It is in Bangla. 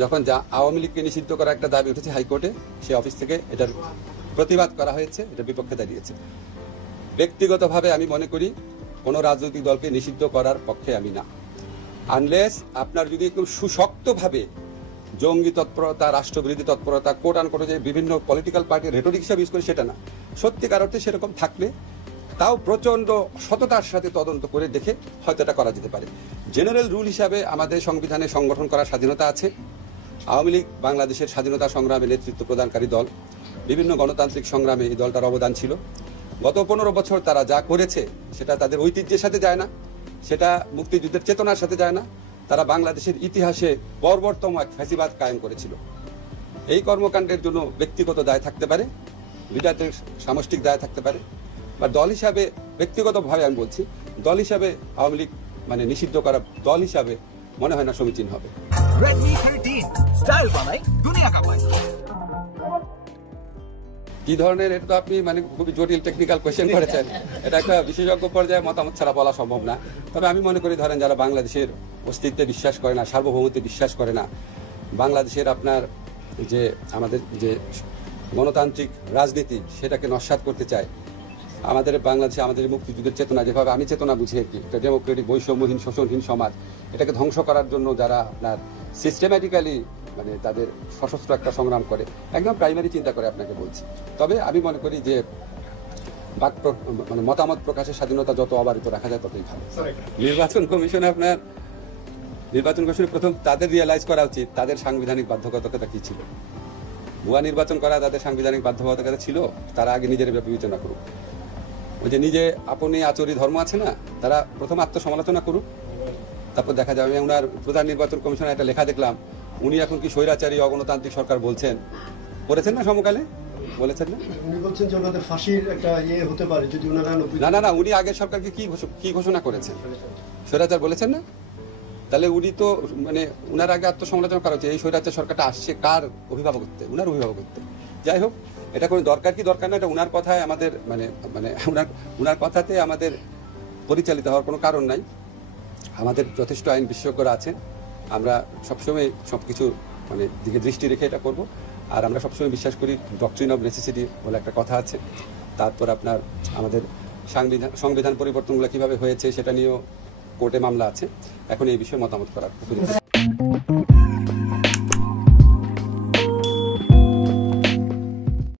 যখন আওয়ামী লীগকে নিষিদ্ধ করার একটা দাবি উঠেছে হাইকোর্টে, সে অফিস থেকে এটার প্রতিবাদ করা হয়েছে, এটার বিপক্ষে দাঁড়িয়েছে। ব্যক্তিগতভাবে আমি মনে করি কোনো রাজনৈতিক দলকে নিষিদ্ধ করার পক্ষে আমি না, আনলেস আপনার যদি একদম সুশক্তভাবে জঙ্গি তৎপরতা, রাষ্ট্রবিরোধী তৎপরতা, কোট আনকোট যে বিভিন্ন পলিটিক্যাল পার্টির রেটরিক হিসাবে ইউজ করে, সেটা না। সত্যিকার অর্থে সেরকম থাকলে তাও প্রচন্ড সততার সাথে তদন্ত করে দেখে হয়তো এটা করা যেতে পারে। জেনারেল রুল হিসাবে আমাদের সংবিধানে সংগঠন করার স্বাধীনতা আছে। আওয়ামী লীগ বাংলাদেশের স্বাধীনতা সংগ্রামে নেতৃত্ব প্রদানকারী দল, বিভিন্ন গণতান্ত্রিক সংগ্রামে এই দলটার অবদান ছিল। গত 15 বছর তারা যা করেছে সেটা তাদের ঐতিহ্যের সাথে যায় না, সেটা মুক্তিযুদ্ধের চেতনার সাথে যায় না। তারা বাংলাদেশের ইতিহাসে বর্বরতম এক ফ্যাসিবাদ কায়েম করেছিল। এই কর্মকাণ্ডের জন্য ব্যক্তিগত দায় থাকতে পারে, লিডারদের সামষ্টিক দায় থাকতে পারে, বা দল হিসাবে ব্যক্তিগতভাবে আমি বলছি, দল হিসাবে আওয়ামী লীগ মানে নিষিদ্ধ করা দল হিসাবে মনে হয় না সমীচীন হবে। কি ধরনের, এটা তো আপনি মানে খুবই জটিল টেকনিক্যাল কোয়েশ্চেন করেছেন। এটা একটা বিশেষজ্ঞ পর্যায়ে মতামত ছাড়া বলা সম্ভব না। তবে আমি মনে করি, ধরেন যারা বাংলাদেশের অস্তিত্বে বিশ্বাস করে না, সার্বভৌমত্বে বিশ্বাস করে না, বাংলাদেশের আপনার যে আমাদের যে গণতান্ত্রিক রাজনীতি সেটাকে নস্যাৎ করতে চায়, আমাদের বাংলাদেশে আমাদের মুক্তিযুদ্ধের চেতনা যেভাবে আমি চেতনা বুঝি আর কি, একটা ডেমোক্রেটিক বৈষম্যহীন শোষণহীন সমাজ, এটাকে ধ্বংস করার জন্য যারা আপনার সিস্টেম্যাটিক্যালি মানে তাদের সশস্ত্র একটা সংগ্রাম করে, একদম প্রাইমারি চিন্তা করে আপনাকে বলছি। তবে আমি মনে করি যে মানে মতামত প্রকাশের স্বাধীনতা যত অবারিত রাখা যায় ততই ভালো। নির্বাচন কমিশনে প্রথম তাদের রিয়েলাইজ করা উচিত তাদের সাংবিধানিক বাধ্যবাধকতা কি ছিল। ভুয়া নির্বাচন করা তাদের সাংবিধানিক বাধ্যবাধকতা ছিল, তারা আগে নিজের বিবেচনা করুক। ওই যে নিজে আপনি আচরি ধর্ম আছে না, তারা প্রথম আত্মসমালোচনা করুক, তারপর দেখা যাবে। ওনার প্রধান নির্বাচন কমিশনার একটা লেখা দেখলাম, উনি এখন কি স্বৈরাচারী অগণতান্ত্রিক সরকার বলছেন, করেছেন না সমকালে বলেছেন না, উনি বলছেন যে ওনাদের ফাঁসির একটা ইয়ে হতে পারে যদি ওনারা না উনি আগের সরকারকে কি ঘোষণা করেছেন, স্বৈরাচার বলেছেন না। তাহলে উনি তো মানে উনার আগে আত্মসমালোচনা করা হচ্ছে। এই স্বৈরাচার সরকারটা আসছে কার অভিভাবকত্বে? উনার অভিভাবকত্বে। যাই হোক, এটা কোনো দরকার কি দরকার না, এটা উনার কথায় আমাদের মানে মানে উনার কথাতে আমাদের পরিচালিত হওয়ার কোনো কারণ নাই। আমাদের যথেষ্ট আইন বিশেষজ্ঞরা আছেন, আমরা সবসময় সবকিছু মানে দিকে দৃষ্টি রেখে এটা করব। আর আমরা সবসময় বিশ্বাস করি ডক্ট্রিন অফ নেসেসিটি বলে একটা কথা আছে। তারপর আপনার আমাদের সংবিধান পরিবর্তনগুলো কিভাবে হয়েছে সেটা নিয়েও কোর্টে মামলা আছে। এখন এই বিষয়ে মতামত করার